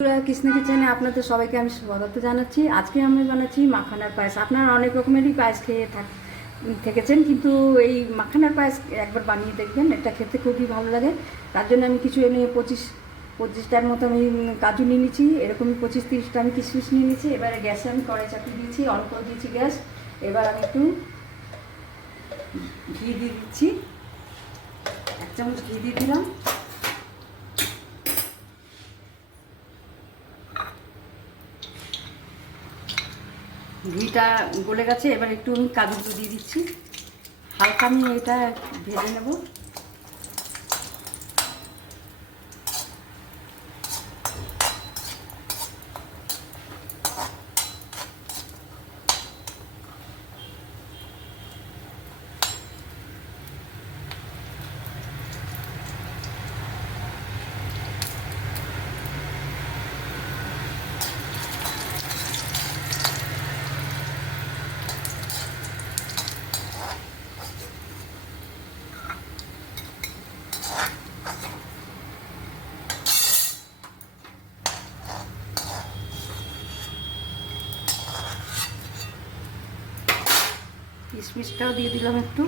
কৃষ্ণ কিচেনে আপনাদের সবাইকে আমি স্বাগত জানাচ্ছি। আজকে আমি বানাচ্ছি মাখানার পায়েস। আপনারা অনেক রকমেরই পায়েস খেয়ে থেকেছেন, কিন্তু এই মাখানার পায়েস একবার বানিয়ে দেখবেন, এটা খেতে খুবই ভালো লাগে। তার জন্য আমি কিছু নিয়ে পঁচিশটার মতো আমি কাজু নিয়ে নিচ্ছি, এরকমই 25-30টা আমি কিশমিশ নিয়ে নিচ্ছি। এবারে গ্যাসে আমি কড়াই চাপিয়ে দিয়েছি, অন করে দিয়েছি গ্যাস। এবার আমি একটু ঘি দিয়ে দিচ্ছি, 1 চামচ ঘি দিয়ে দিলাম। ঘিটা গলে গেছে, এবার একটু আমি কাজুগুলো দিয়ে দিচ্ছি। হালকা আমি এটা ভেজে নেব। কিশমিশটাও দিয়ে দিলাম একটু।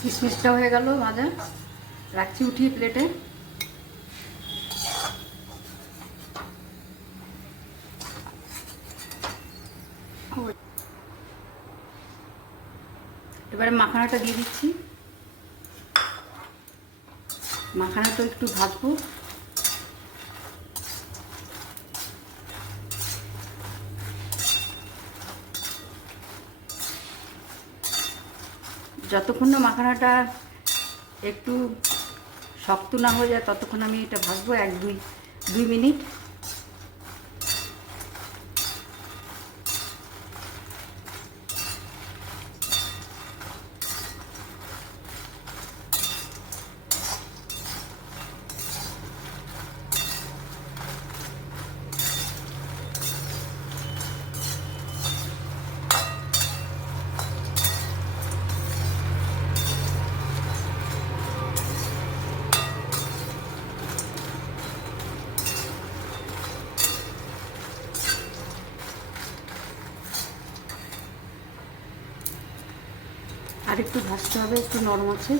কিশমিশটা হয়ে গেল ভাজা, রাখছি উঠিয়ে প্লেটে। এবারে মাখানাটা দিয়ে দিচ্ছি। মাখানাটা একটু ভাজবো। যতক্ষণ না মাখানাটা একটু শক্ত না হয়ে যায় ততক্ষণ আমি এটা ভাজবো, 1-2 মিনিট। আর একটু ভাজতে হবে, একটু নরম আছে।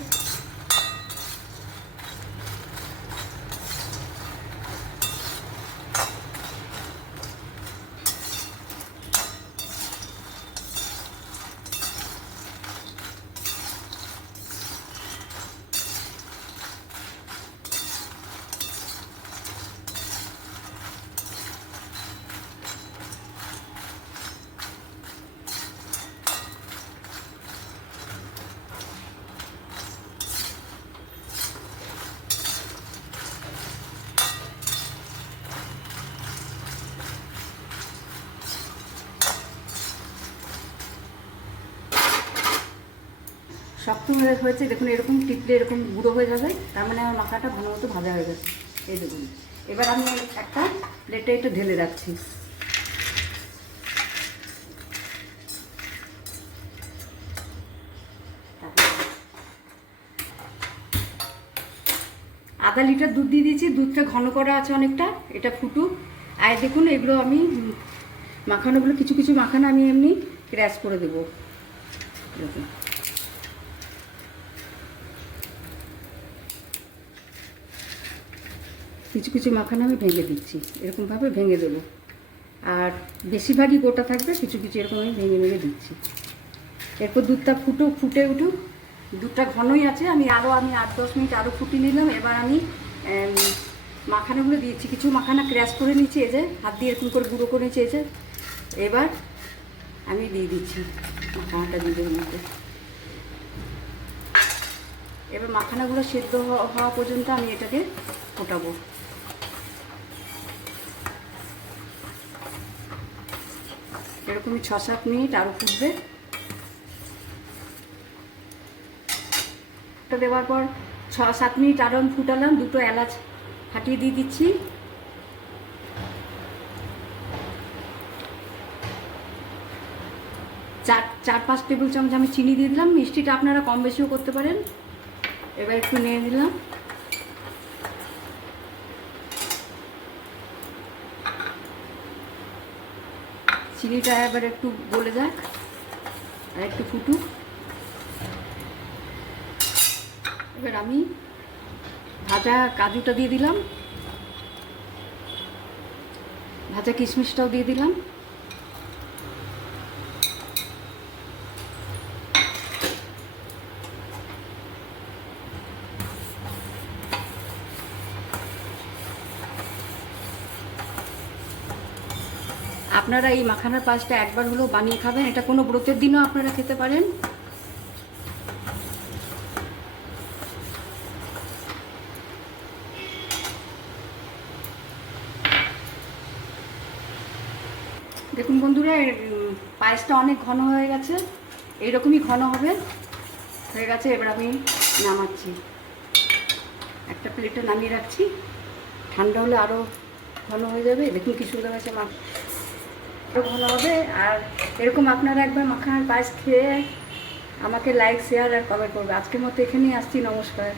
শক্ত হয়েছে দেখুন, এরকম টিপলে এরকম গুঁড়ো হয়ে যাবে, তার মানে আমার মাখাটা ভালো মতো ভাজা হয়ে গেছে। এই দেখুন, এবার আমি একটা প্লেটে একটু ঢেলে রাখছি। আধা লিটার দুধ দিয়ে দিয়েছি, দুধটা ঘন করা আছে অনেকটা, এটা ফুটুক। আর দেখুন, এগুলো আমি মাখানোগুলো কিছু কিছু মাখানো আমি এমনি ক্র্যাশ করে দেবো। এরকম কিছু কিছু মাখানো আমি ভেঙে দিচ্ছি, এরকমভাবে ভেঙে দেবো। আর বেশিরভাগই গোটা থাকবে, কিছু কিছু এরকম আমি ভেঙে ভেঙে দিচ্ছি। এরপর দুধটা ফুটে উঠুক। দুধটা ঘনই আছে, আমি 8-10 মিনিট আরও ফুটিয়ে নিলাম। এবার আমি মাখানাগুলো দিয়েছি, কিছু মাখানা ক্র্যাশ করে নিচ্ছি, এই যে হাত দিয়ে এরকম করে গুঁড়ো করে নিচ্ছি, এই যে। এবার আমি দিয়ে দিচ্ছি মাখানাটা দুধের মধ্যে। এবার মাখানাগুলো সেদ্ধ হওয়া পর্যন্ত আমি এটাকে ফোটাবো। এরকমই 6-7 মিনিট আরও ফুটবে। দেওয়ার পর 6-7 মিনিট আরও আমি ফুটালাম, 2টো এলাচ ফাটিয়ে দিয়ে দিচ্ছি। চার 5 টেবিল চামচ আমি চিনি দিয়ে দিলাম। মিষ্টিটা আপনারা কম বেশিও করতে পারেন। এবার একটু নিয়ে দিলাম। চিনিটা এবার একটু গলে যাক আর একটু ফুটুক। এবার আমি ভাজা কাজুটা দিয়ে দিলাম, ভাজা কিশমিশটাও দিয়ে দিলাম। আপনারা এই মাখানার পায়েসটা একবার হলেও বানিয়ে খাবেন, এটা কোনো ব্রতের দিনও আপনারা খেতে পারেন। দেখুন বন্ধুরা, পায়েসটা অনেক ঘন হয়ে গেছে, এইরকমই ঘন হবে। হয়ে গেছে, এবার আমি নামাচ্ছি, একটা প্লেটে নামিয়ে রাখছি। ঠান্ডা হলে আরও ঘন হয়ে যাবে। দেখুন কি সুন্দর হয়েছে, আরও ঘন হবে। আর এরকম আপনারা একবার মাখানার পায়েস খেয়ে আমাকে লাইক, শেয়ার আর কমেন্ট করবে। আজকের মতো এখানেই আসছি, নমস্কার।